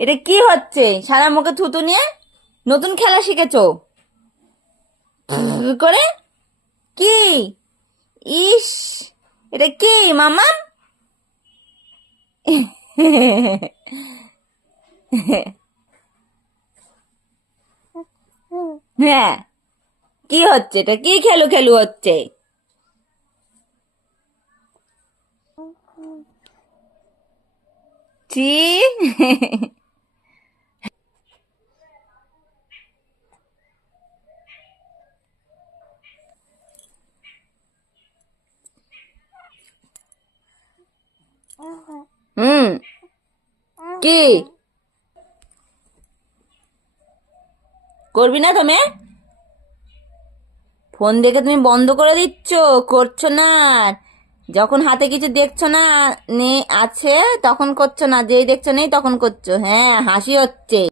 এটা কি হচ্ছে? সারা মুখে থুতু নিয়ে নতুন খেলা শিখেছো করে? কি? ইস, এটা কি মামা? হ্যাঁ, কি হচ্ছে? এটা কি খেলু খেলু হচ্ছে? ছি। হুম, কি করবি না তুমি? ফোন দেখে তুমি বন্ধ করে দিচ্ছ, করছো না আর। যখন হাতে কিছু দেখছো না, নেই আছে, তখন করছো না, যেই দেখছো নেই তখন করছো। হ্যাঁ, হাসি হচ্ছে।